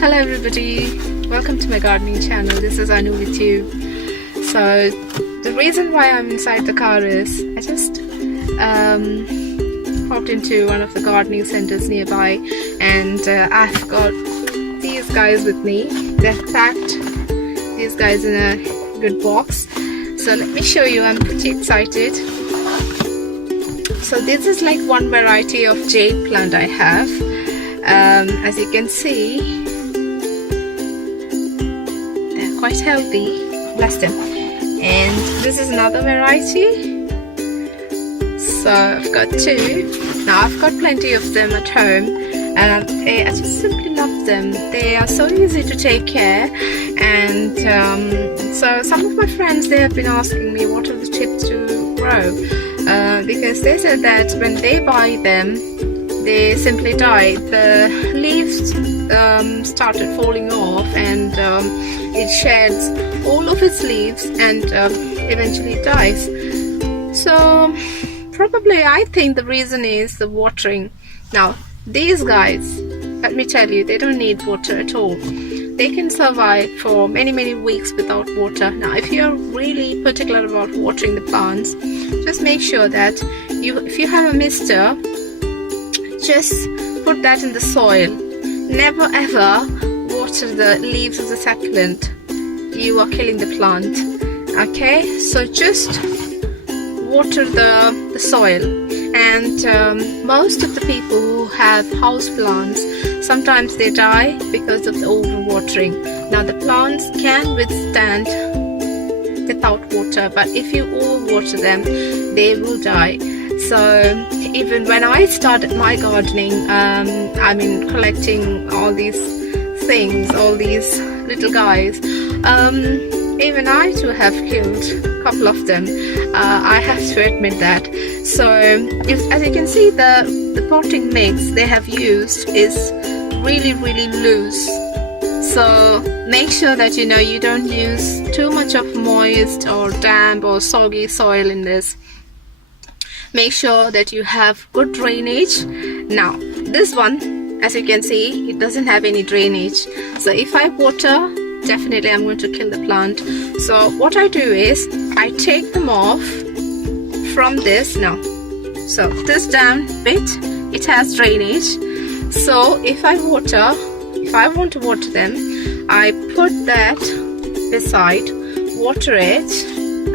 Hello everybody, welcome to my gardening channel. This is Anu with you. So the reason why I'm inside the car is I just popped into one of the gardening centers nearby, and I've got these guys with me. They've packed these guys in a good box. So let me show you. I'm pretty excited. So this is like one variety of jade plant I have. As you can see, they're quite healthy, bless them. And this is another variety. So I've got two. Now I've got plenty of them at home, and I just simply love them. They are so easy to take care, and so some of my friends, they have been asking me what are the tips to grow, because they said that when they buy them, they simply die. The leaves started falling off, and it sheds all of its leaves and eventually dies. So probably I think the reason is the watering. Now these guys, let me tell you, they don't need water at all. They can survive for many weeks without water. Now if you're really particular about watering the plants, just make sure that if you have a mister, just put that in the soil. Never ever water the leaves of the succulent. You are killing the plant. Okay, so just water the soil. And most of the people who have house plants, sometimes they die because of the overwatering. Now the plants can withstand without water, but if you overwater them, they will die. So even when I started my gardening, I mean collecting all these things, all these little guys, even I too have killed a couple of them. I have to admit that. So as you can see, the potting mix they have used is really loose. So make sure that you don't use too much of moist or damp or soggy soil in this. Make sure that you have good drainage. Now this one, as you can see, it doesn't have any drainage. So if I water, definitely I'm going to kill the plant. So what I do is I take them off from this now. So this down bit, it has drainage. So if I want to water them, I put that beside, water it,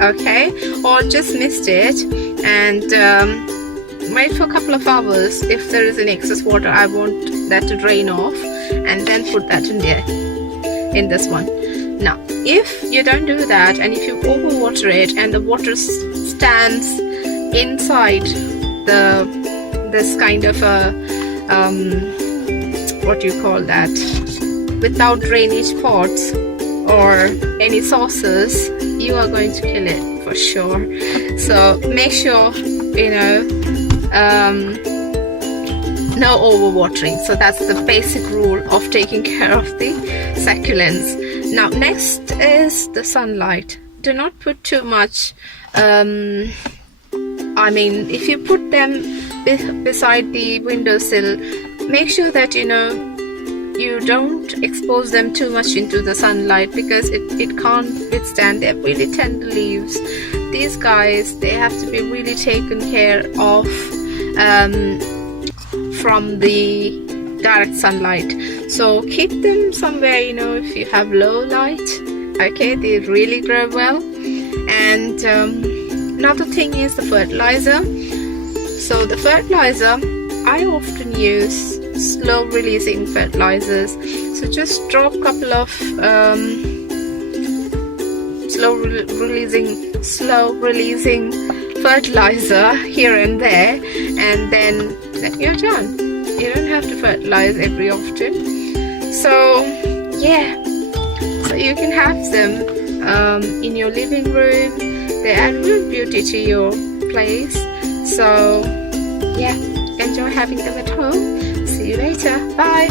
okay, or just mist it, and wait for a couple of hours. If there is any excess water, I want that to drain off, and then put that in there, in this one. Now if you don't do that, and if you overwater it and the water stands inside this kind of a what do you call that, without drainage pots or any saucers, you are going to kill it for sure. So make sure no overwatering. So that's the basic rule of taking care of the succulents. Now next is the sunlight. Do not put too much. I mean, if you put them beside the windowsill, make sure that you don't expose them too much into the sunlight, because it can't withstand. They're really tender leaves. These guys, they have to be really taken care of from the direct sunlight. So keep them somewhere, if you have low light, okay, they really grow well. And another thing is the fertilizer. So the fertilizer, I often use slow releasing fertilizers. So just drop a couple of slow releasing fertilizer here and there, and then you're done. You don't have to fertilize every often. So yeah, so you can have them in your living room. They add real beauty to your place. So yeah, enjoy having them at home. See you later. Bye.